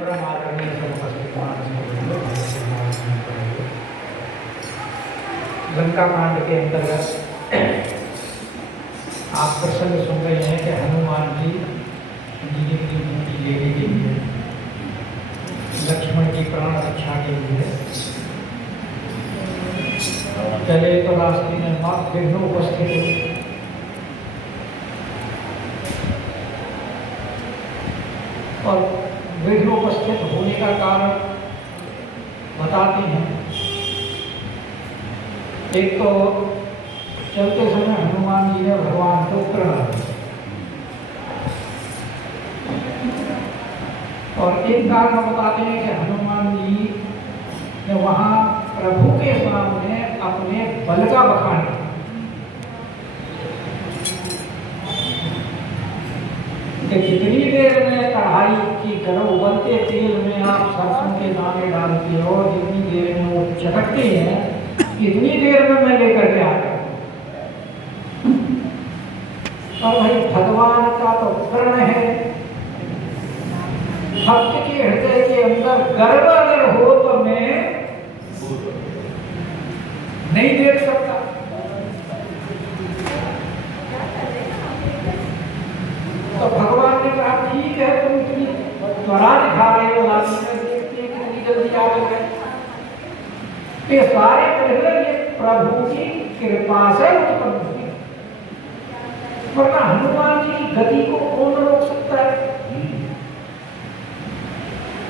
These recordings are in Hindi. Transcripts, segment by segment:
परम आदरणीय समुपस्थित लंका कांड के अंतर्गत आप प्रसंग सुन रहे हैं कि हनुमान जी की मुक्ति लेने के लिए लक्ष्मण की प्राण रक्षा के लिए चले तो रास्ते में विघ्न उपस्थित हुए। और विघ्न उपस्थित होने का कारण बताते हैं। एक तो चलते समय हनुमान जी ने भगवान को प्रणाम और एक कारण बताते हैं कि हनुमान जी ने वहां प्रभु के सामने अपने बल का बखान किया। कि जितनी देर में कढ़ाई की गर्म उबलते तेल में आप सरसों के दाने डालते हो, जितनी देर में वो चटकते हैं, इतनी देर में मैं लेकर के आ गया। और भाई भगवान का तो प्रण है, भक्त के हृदय के अंदर गर्व अगर हो तो मैं नहीं देख सकता। तो भगवान ने कहा ठीक है, तुम इतनी त्वरा दिखा रहे हो, कितनी जल्दी आ गए। ये सारे पहले ये प्रभु की कृपा से उत्पन्न हुए, वरना हनुमान जी की गति को कौन रोक सकता है?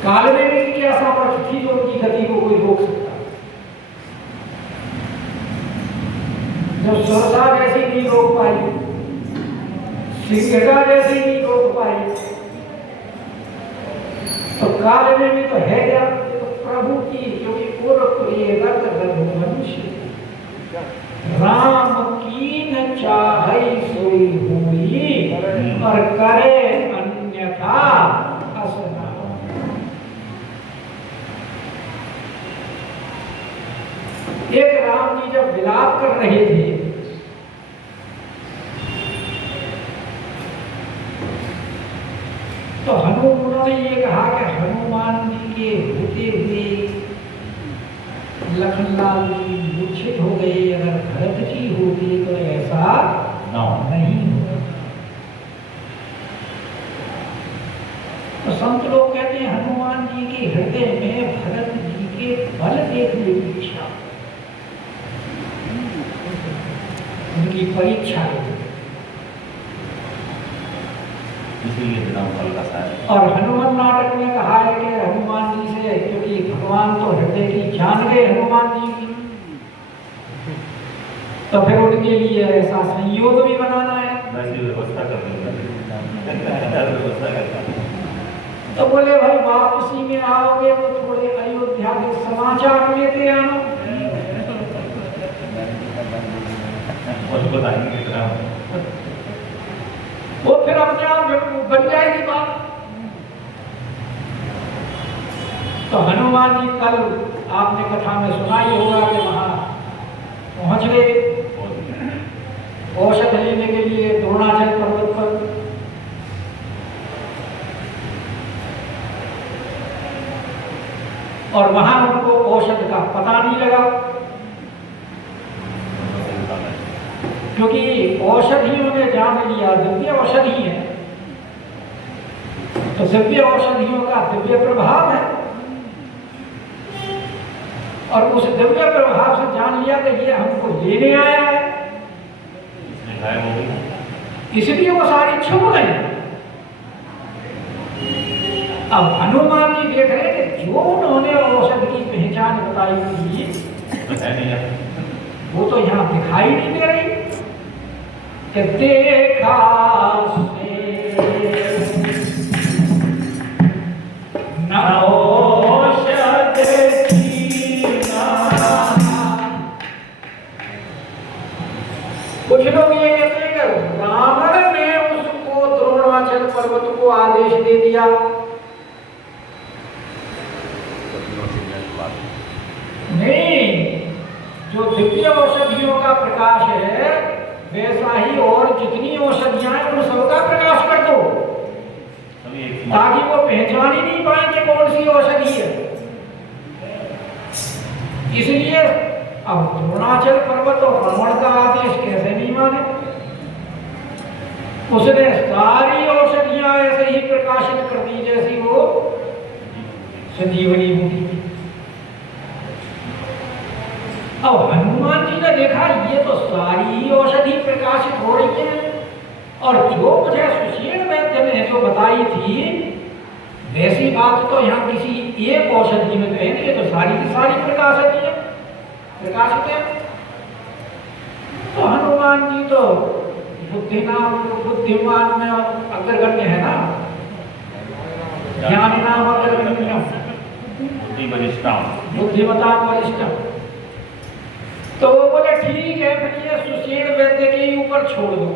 काल में भी क्या सामर्थ्य थी तो उनकी गति को कोई रोक सकता? जब सरसा जैसी नहीं रोक पाई, सिंहगा जैसी नहीं रोक पाई, तो काल में भी तो है क्या? प्रभु की, क्योंकि पूर्व प्रिय रत रघुवंशी राम की न चाहै सोई हुई और करे अन्यथा असना। एक राम जी जब विलाप कर रहे थे तो उन्होंने ये कहा कि हनुमान जी के होते हुए लखनलाल जी मूर्छित हो गए, अगर भरत जी होते तो ऐसा नहीं होता। तो संत लोग कहते हैं हनुमान जी के हृदय में भरत जी के बल देखने की इच्छा, उनकी परीक्षा और हनुमान नाटक में कहा है कि हनुमान जी से, क्योंकि भगवान तो हृदय की जान गए हनुमान जी की, तो फिर उनके लिए ऐसा संयोग भी बनाना है। तो बोले भाई वापसी में आओगे तो थोड़े अयोध्या के समाचार लेते आना। वो फिर अपने आप बन जाएगी बात। तो हनुमान जी कल आपने कथा में सुना ही होगा कि वहां पहुंच गए औषध लेने के लिए द्रोणाचल पर्वत पर। और वहां उनको औषध का पता नहीं लगा, क्योंकि औषधियों ने जान लिया दिव्य औषधि है, तो दिव्य औषधियों का दिव्य प्रभाव है, और उस दिव्य प्रभाव से जान लिया कि ये हमको लेने आया है, इसलिए वो सारी छुप गई। अब हनुमान जी देख रहे हैं कि जो उन्होंने औषध की पहचान बताई थी वो तो यहाँ दिखाई नहीं दे रही। कि देखा न औषध कुछ लोग ये कहते हैं कि रावण ने उसको द्रोणाचल पर्वत को आदेश दे दिया। नहीं, जो दिव्य औषधियों का प्रकाश है वैसा ही और जितनी औषधियां हैं उन सबका प्रकाश कर दो। ताकि वो पहचान ही नहीं पाए कि कौन सी औषधि है। इसलिए अब द्रोणाचल पर्वत और रावण का आदेश कैसे नहीं माने? उसने सारी औषधियां ऐसे ही प्रकाशित कर दी जैसी वो संजीवनी बूटी। अब हनुमान जी ने देखा ये तो सारी औषधि प्रकाशित हो रही है, और जो मुझे सुशील वैद्य ने जो बताई थी वैसी बात तो यहाँ किसी एक औषधि में तो है नहीं, तो सारी की सारी प्रकाशित है। तो हनुमान जी तो बुद्धिमान में अग्रगण्य है ना, ज्ञानी नाम अग्रगण्य, बुद्धिमता वरिष्ठ। तो वो बोले ठीक है, फिर ये सुशील वैद्य के ऊपर छोड़ दो,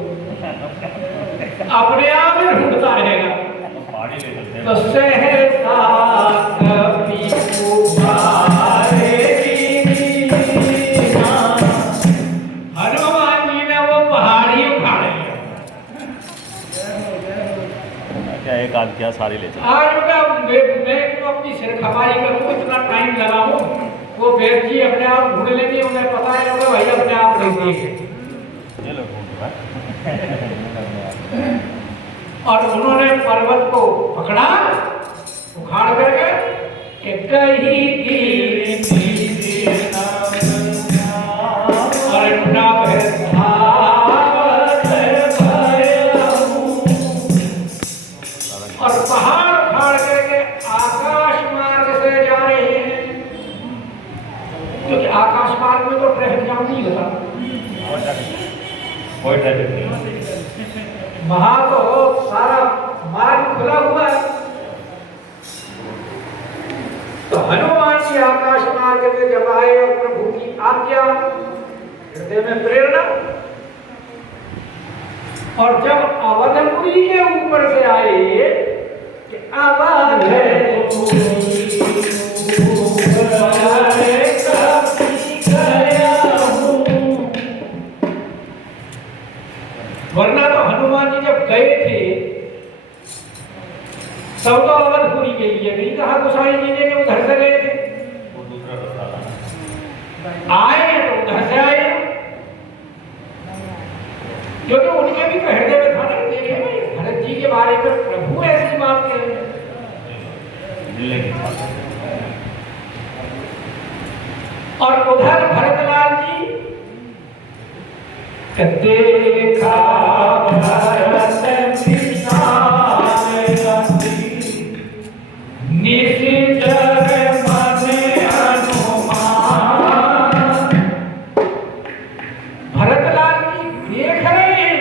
अपने आप ही ढूंढता रहेगा। तो सहसा कभी हनुमान जी ने वो पहाड़ी उखाड़ लिया। क्या एक आध क्या सारी ले आज मैं क्यों अपनी सिर खपाई करूँ, इतना टाइम लगाऊं? वो वैद्य जी अपने आप ढूंढ लेंगे, उन्हें पता है भाई अपने आप ढूंढ लेंगे। और उन्होंने पर्वत को पकड़ा, उखाड़ करके और पहाड़ उखाड़ करके आकाश मार्ग से जा रहे हैं, क्योंकि आकाश मार्ग में तो ट्रैफिक जाम नहीं होता, कोई ट्रैफिक नहीं, वहां तो सारा मार्ग खुला हुआ है। तो हनुमान जी आकाश मार्ग में जब आए और प्रभु की आज्ञा, हृदय में प्रेरणा, और जब अवधपुरी के ऊपर से आए कि वरना तो हनुमान जी जब गए थे तब तो अवधपुरी के लिए नहीं कहा, गोसाई जी ने उधर से गए थे, वो दूसरा रास्ता था। आए तो उधर से आए, क्योंकउनके भी तो हृदय में था ना, देखे भाई भरत जी के बारे में प्रभु ऐसी बात कह रहे हैं। और उधर भरतलाल जी देखा भरत भरतलाल जी देख रहे हैं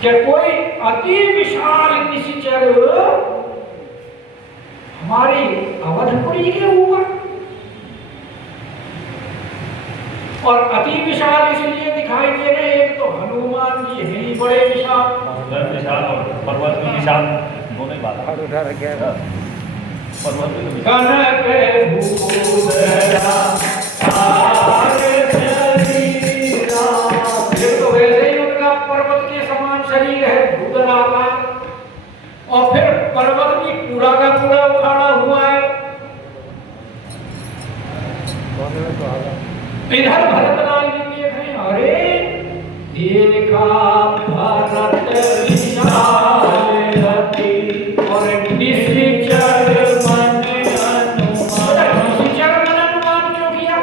कि कोई अति विशाल निश्चर हमारी अवधपुरी के ऊपर, और अति विशाल इसलिए दिखाई दे रहे हैं, एक तो हनुमान जी है ही बड़े विशाल, और पर्वत में विशाल दोनों बात तो वैसे ही उनका पर्वत के समान शरीर है, भूतला का, और फिर पर्वत भी पूरा का पूरा उखाड़ा हुआ है। इधर भरतलाल जी देख रहे हैं, अरे देखा भरत विशाल और निश्चर मन अनुमान क्यों किया?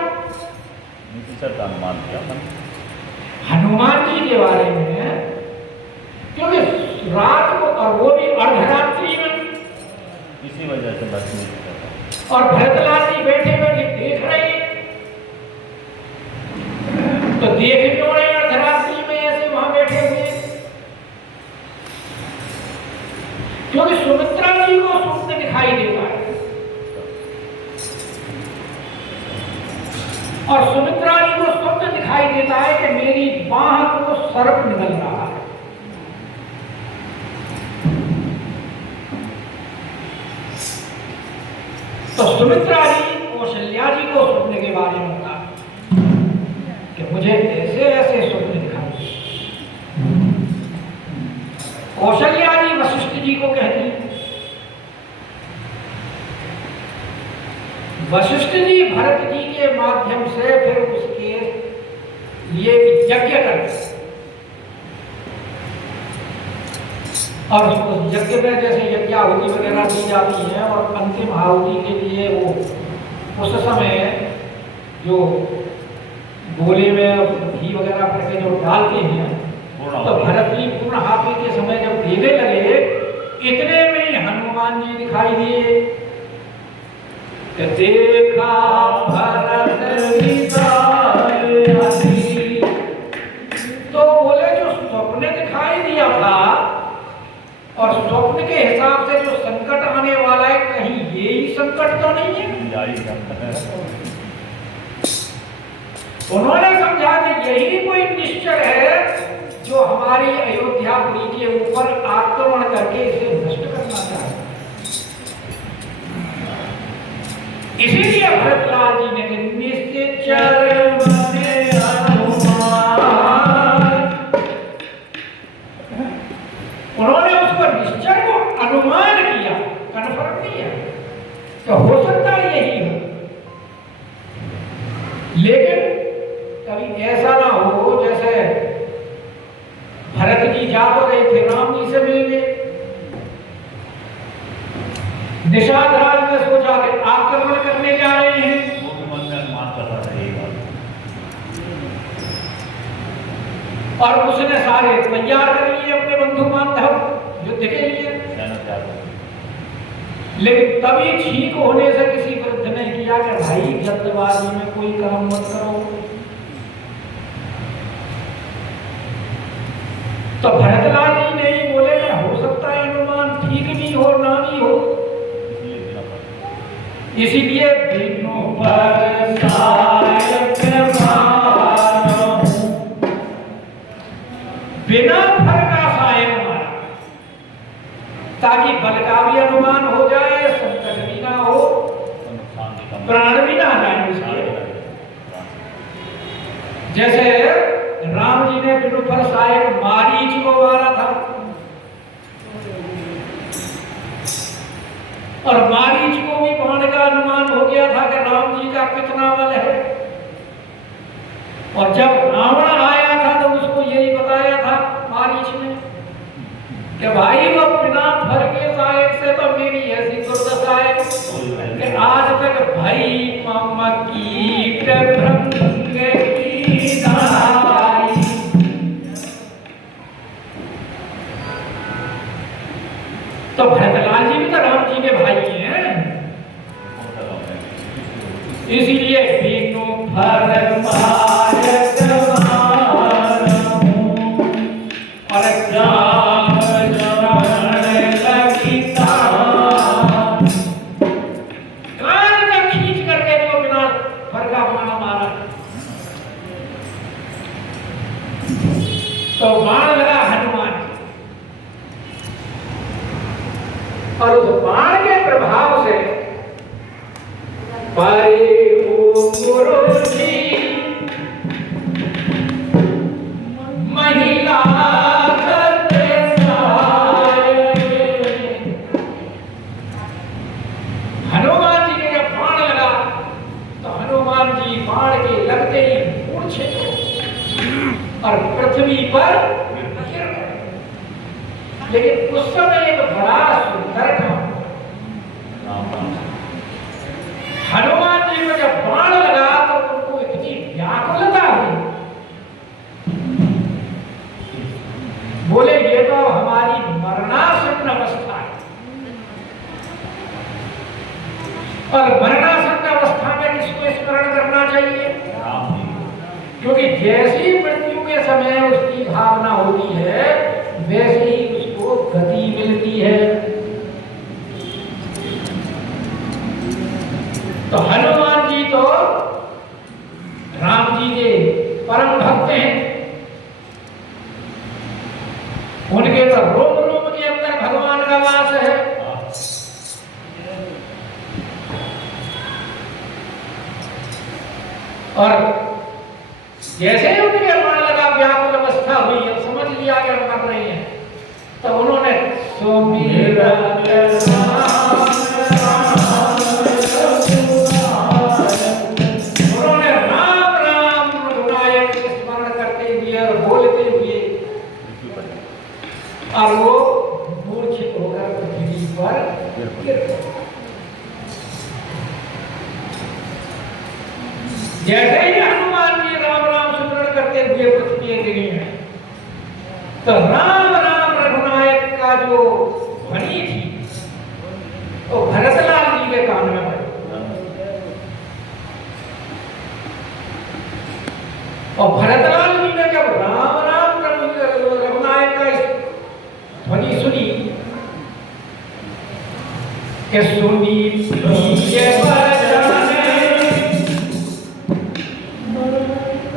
हनुमान जी के बारे में, क्योंकि रात को, और वो भी अर्धरात्रि में, इसी वजह से बस नहीं। और भरतलाल जी बैठे बैठे देख रहे हैं, तो देख क्यों रहे अर्धरात्रि में ऐसे वहां बैठे हुए? क्योंकि सुमित्रा जी को स्वप्न दिखाई देता है, और सुमित्रा जी को स्वप्न दिखाई देता है कि मेरी बाह को सर्प निकल रहा है। तो सुमित्रा जी कौशल्या जी को स्वप्न के बारे में बता कि मुझे ऐसे ऐसे स्वप्न दिखाई, कौशल्या जी वशिष्ठ जी को कहती। वशिष्ठ जी भरत जी के माध्यम से फिर उसके लिए यज्ञ करते और उस यज्ञ में जैसे यज्ञाहुति वगैरह दी जाती है और अंतिम आहुति के लिए वो उस समय जो गोले में घी वगैरह करके जो डालते हैं, तो भरत जी पूर्ण आहुति के समय जब देने लगे, इतने में हनुमान जी दिखाई दिए। देखा भरत तो बोले जो स्वप्न दिखाई दिया था और स्वप्न के हिसाब से जो संकट आने वाला है, कहीं ये ही संकट तो नहीं है। उन्होंने समझा कि यही कोई निश्चय है जो हमारी अयोध्यापुरी के ऊपर आक्रमण करके इसे नष्ट करना चाहता है। इसीलिए भरतलाल जी ने निश्चय उन्होंने उसको निश्चय को अनुमान किया, कन्फर्म किया तो हो सकता है यही हो। लेकिन कभी ऐसा ना हो जैसे भरत जी जा तो रहे थे राम जी से मिलने, निषाद राज में सोचा कि आक्रमण करने जा रहे हैं, वो भी मन में अनुमान कर रहा था यही बात, और उसने सारे तैयार कर लिए अपने बंधु बांधव युद्ध के लिए। लेकिन तभी ठीक होने से किसी वृद्ध ने किया कि भाई जल्दबाजी में कोई काम मत करो। तो भरतलाल जी नहीं बोले हो सकता है अनुमान ठीक भी हो ना भी हो, इसीलिए बिनु पर बिना फल का सायन मारा, ताकि बल का भी अनुमान हो जाए, संकट भी ना हो, प्राण भी ना जाए उसके। जैसे राम जी ने बिनु फल सायन मारीच को मारा था और मारीच को भी बाण का अनुमान हो गया था कि राम जी का कितना बल है। और जब रावण आया था तो उसको यही बताया था मारीच ने कि भाई वो बिना फल के सायक से तो मेरी ऐसी दुर्दशा है कि आज तक भाई मामा कीट भृंग की दाई। तो भरतलाल जी भी तो राम जी के भाई हैं, इसीलिए बिनु फल खींच करके जो बिना फल का बाण मारा, तो बाण लगा हनुमान और उस बाण के प्रभाव से महिला हनुमान जी ने जब बाण लगा तो हनुमान जी बाण के लगते ही मूर्छित और पृथ्वी पर गिर गए। लेकिन उस समय एक बड़ा सुंदर काम, हनुमान जी को जब बाण लगा तो उनको इतनी व्याकुलता हुई, बोले ये तो हमारी मरणासन्न अवस्था है। और मरणासन्न अवस्था में किसको स्मरण करना चाहिए? क्योंकि जैसी मृत्यु के समय उसकी भावना होती है वैसे ही उसको गति मिलती है। तो हनुमान जी तो राम जी के परम भक्त हैं, उनके तो रोम रोम के अंदर भगवान का वास है। और जैसे ही उनके बाण लगा व्याकुल अवस्था हुई, अब समझ लिया कि हम कर रहे हैं, तो उन्होंने और वो मूर्छित होकर पृथ्वी पर गिर पड़ा। जैसे ही हनुमान जी राम राम सुमरण करते हुए पृथ्वी गिर हैं, तो राम राम रघुनायक का जो ध्वनि थी तो भरतलाल जी के कान में पड़ी। और भरतलाल जी ने जब राम राम रघुनायक का ध्वनि सुनी कि सुनी प्रिय वचन,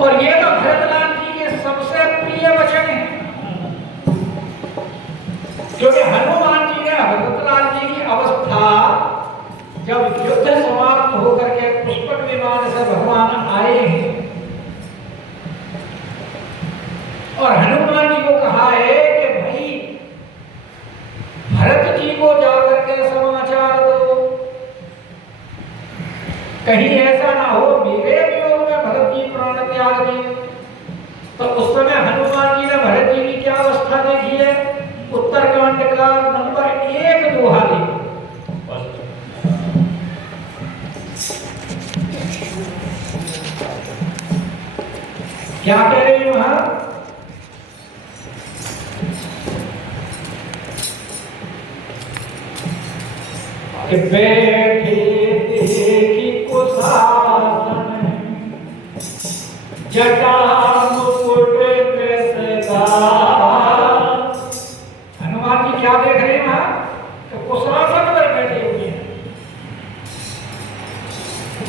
और ये तो भरतलाल जी के सबसे प्रिय वचन है, क्योंकि हनुमान जी ने भरतलाल जी की अवस्था जब युद्ध समाप्त होकर के पुष्पक विमान से भगवान आए हैं और हनुमान जी को कहा है कि भाई भरत जी को जाकर के समाचार दो, कहीं ऐसा ना हो मेरे वियोग में भरत जी प्राण त्याग दें। तो उस समय हनुमान जी ने भरत जी की क्या अवस्था देखी है? उत्तरकांड का नंबर 1 दोहा देखो। क्या कह रहे हैं वहां? कि बैठे देखी कुशासन, जटा मुकुट पे सदा। हनुमान जी क्या देख रहे हैं वहां? कि कुशासन पर बैठे हुए हैं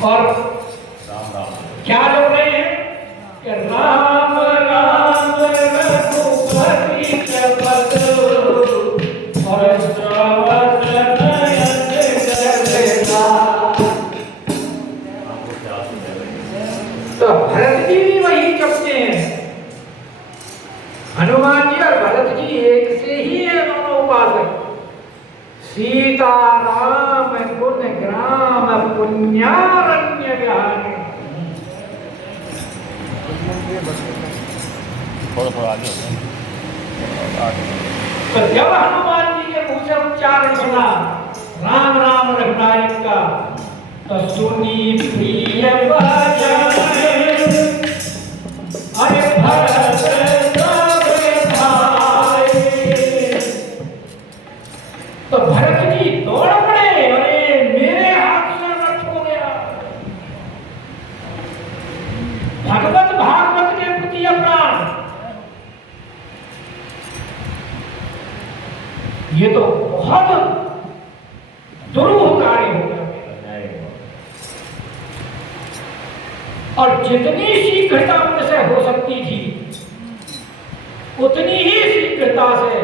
और क्या लोग रहे हैं कि राम राम रघुपति जपत और श्रवण नयन जगदा। तो भरत जी भी वही जपते हैं। हनुमान जी और भरत जी एक से ही है, दोनों उपासक। सीता राम गुण ग्राम पुण्यारण्य विहारे। तो जब हनुमान जी के मुंह से उच्चारण सुना राम राम रघुनायक का, तो सुनी प्रिय वचन, अरे भरत सब भाई। तो भरत जी दौड़ पड़े, अरे मेरे हाथ से रथ हो गया। भगवत भागवत के प्रति अपराध, ये तो बहुत दुरूह कार्य हो गया। और जितनी शीघ्रता उनसे हो सकती थी उतनी ही शीघ्रता से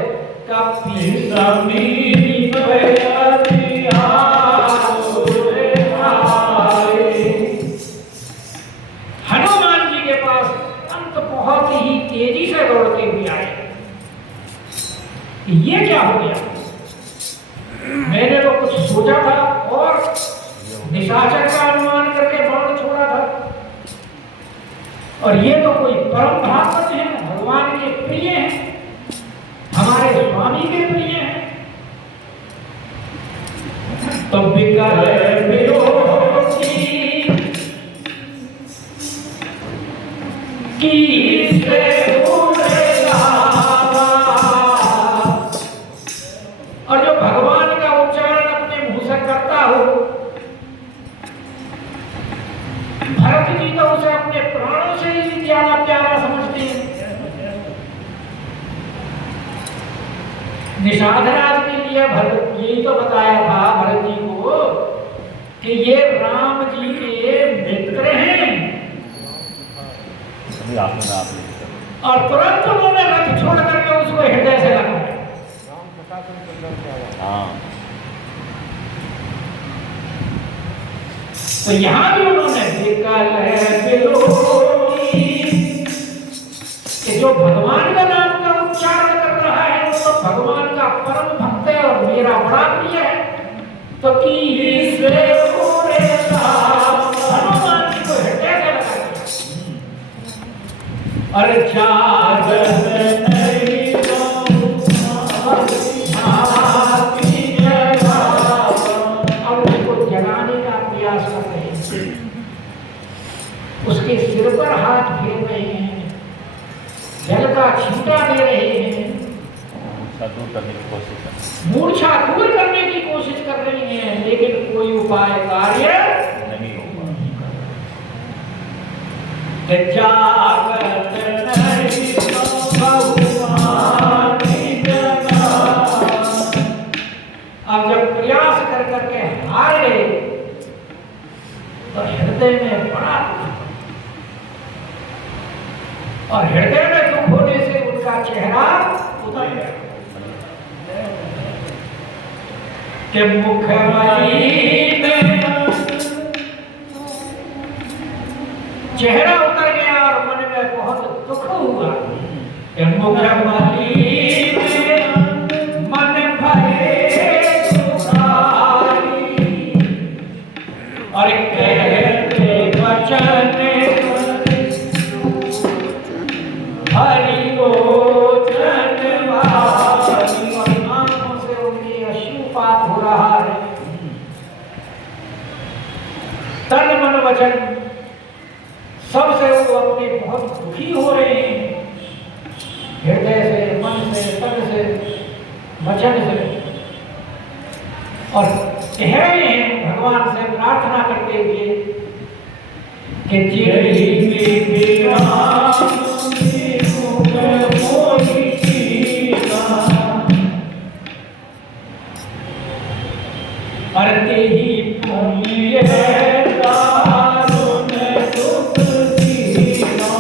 हनुमान जी के पास अंत बहुत ही तेजी से दौड़ते हुए आए। ये क्या हो गया? मैंने तो कुछ सोचा था और निशाचर का अनुमान करके बाण छोड़ा था, और ये तो कोई परम भागवत है, भगवान के प्रिय हैं, हमारे स्वामी के प्रिय हैं। तो विकल विरोधी की से और जो भगवान का उच्चारण अपने मुंह से करता हो, भरत जी तो उसे अपने प्राणों से ही ज्यादा प्यारा समझते हैं। निषादराज के लिए भरत यही तो बताया था भरत जी को कि ये राम जी के मित्र हैं, और तुरंत उन्होंने रथ छोड़ करके उसको हृदय से लगाया। तो यहां भी उन्होंने विकल कि जो भगवान का नाम का उच्चारण कर रहा है वो तो भगवान का परम भक्त है और मेरा बड़ा प्रिय है। तो की से हनुमान जी को हृदय से लगा दिया। अरे जागत नहीं मूर्छा दूर करने की कोशिश कर मूर्छा दूर करने की कोशिश कर रही हैं, लेकिन कोई उपाय कार्य नहीं होगा। जागत नहीं तो भगवान जगा। अब जब प्रयास कर करके हारे तो हृदय में बड़ा दुख, और हृदय में दुख होने से उनका चेहरा उतर गया कि मुखमणि में चेहरा उतर गया और मन में बहुत दुख हुआ कि मुखमणि में मन भरे दुखारी, और कहते वचन हरि लोचन वारी, और आंखों से उनकी अश्रुपात हो रहा है। तन मन वचन सबसे वो अपने बहुत दुखी हो रहे हैं, हृदय से, मन से, तन से, वचन से, और कह रहे हैं भगवान से प्रार्थना करते हुए कि जिरहि में विराम मुख मोहि कीना, अरते ही पुण्य दारुण दुख दीना।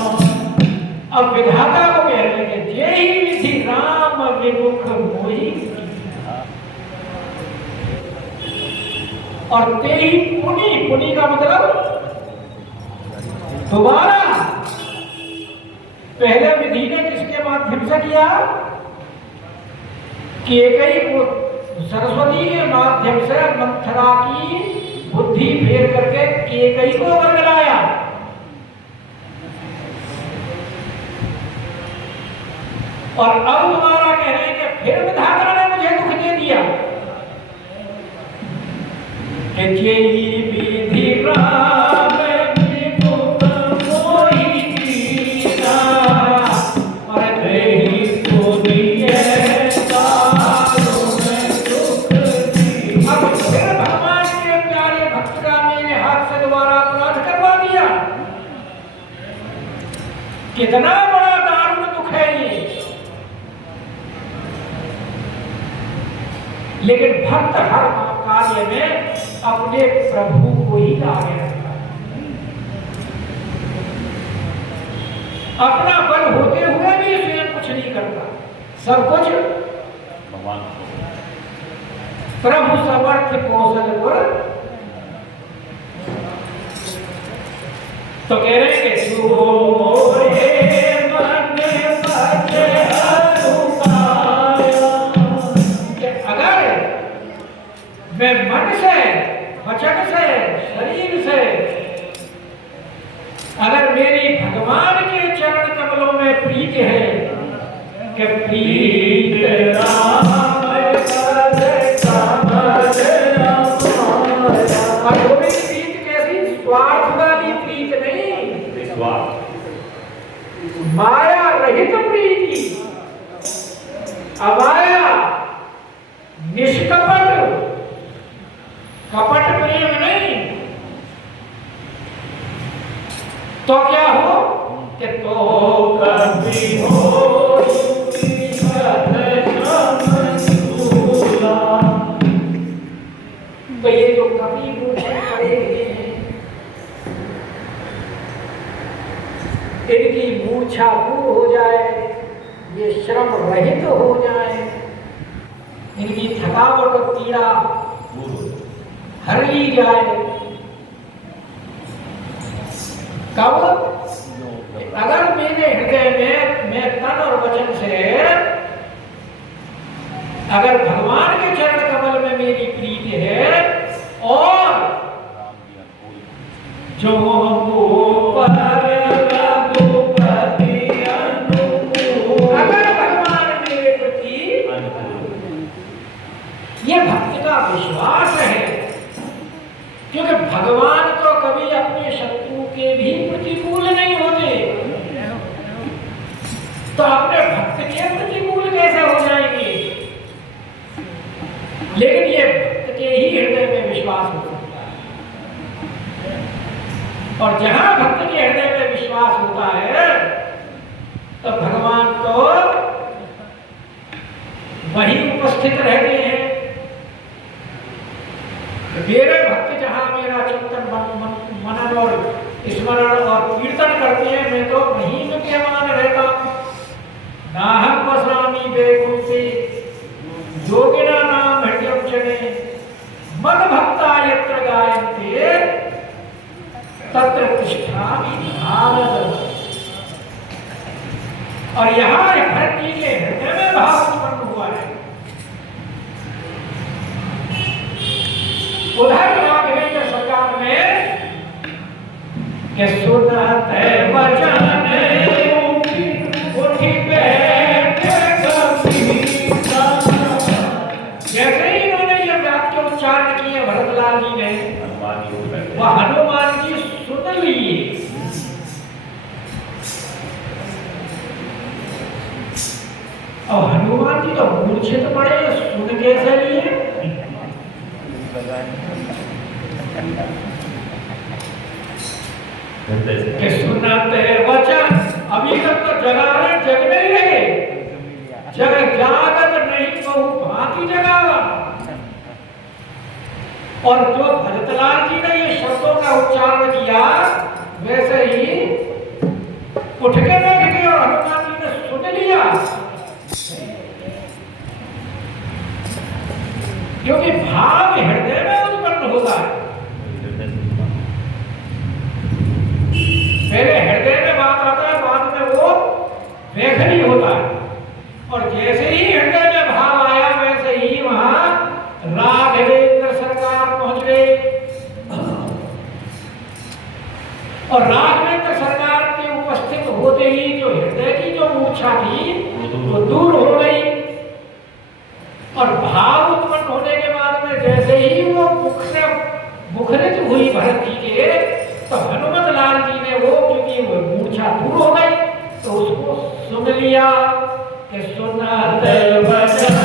अब विधाता को कह रहे हैं कि जेहि विधि राम विमुख मोहि, और तेरी पुनि, पुनि का मतलब दोबारा। पहले विधि ने किसके माध्यम से किया कि एक ही सरस्वती के माध्यम से मंथरा की बुद्धि फेर करके केकई को वर्ग लाया, और अब दोबारा कह रहे हैं कि फिर विधाता ने मुझे दुख दे दिया कि जेहि विधि राम विमुख मोहि कीना, और तेहि पुण्य दारुण दुख दीना। अब फिर भगवान के प्यारे भक्त का मेरे हाथ से दोबारा अपराध करवा दिया। कितना बड़ा दारुण दुख है ये, लेकिन भक्त हर कार्य में अपने प्रभु को ही आगे रखता है। अपना बल होते हुए भी स्वयं कुछ नहीं करता, सब कुछ भगवान प्रभु समर्थ कौशल पर। तो कह रहे हैं कि अगर मैं मन से, वचन से, शरीर से अगर मेरी भगवान के चरण कमलों में प्रीत है कि प्रीत राम पद कमल हमारा। और वो भी प्रीत कैसी? स्वार्थ वाली प्रीत नहीं, माया रहित प्रीति, अमाया, निष्कपट, कपट प्रेम नहीं। तो क्या हो कि तो कभी हो तो ये जो कभी खड़े हैं इनकी मूर्छा दूर हो जाए, ये श्रम रहित हो जाए, इनकी थकावट और पीड़ा हर ली जाए। कब? अगर मेरे हृदय में मैं तन और वचन से अगर भगवान के चरण कमल में मेरी प्रीति है, और जो अगर भगवान मेरे प्रति, ये भक्त का विश्वास है, क्योंकि भगवान तो कभी अपने शत्रु के भी प्रतिकूल नहीं होते, तो अपने भक्त के प्रतिकूल कैसे हो जाएंगे? लेकिन ये भक्त के ही हृदय में विश्वास होता है, और जहां भक्त के हृदय में विश्वास होता है तो भगवान तो वहीं उपस्थित रहते हैं। मेरे भक्त जहां मेरा चिंतन मनन और स्मरण और कीर्तन करते हैं, मैं तो वहीं विद्यमान रहता हूं। नाहं वसामि वैकुंठे योगिना नाम हृदयक्षणे मद भक्ता यत्र गायन्ते तत्र तिष्ठामि भारत। और यहाँ भरत जी के हृदय में भाव उत्पन्न हुआ है। उधर राघवेंद्र सरकार में कि सुनते वचन उठी बैठे गंभीरता। जैसे ही इन्होंने ये वाक्य उच्चारण किए भरतलाल जी ने, वह हनुमान जी सुन लिए। और हनुमान जी तो मूर्छित पड़े, सुन कैसे लिए? कि सुनते वचन, अभी तक तो जगाने जग नहीं रहे, जग जागत नहीं बहु भांति जगावा। और जो भरतलाल जी ने ये शब्दों का उच्चारण किया, वैसे ही उठ के बैठ गए और हनुमान जी ने सुन लिया। क्योंकि भाव हृदय में उत्पन्न होता है। पहले हृदय में बात आता है, बाद में वो देखनी होता है। और जैसे ही हृदय में भाव आया, वैसे ही वहां राघवेंद्र सरकार पहुंच गए। और राघवेंद्र सरकार के उपस्थित होते ही जो हृदय की जो मूर्छा थी वो दूर हो गई। और भाव उत्पन्न होने के बाद में जैसे ही वो मुख से मुखरित हुई भरत जी के, तो हनुमत लाल जी ने वो, क्योंकि वो मूर्छा दूर हो गई, तो उसको सुन लिया कि सुनते वचन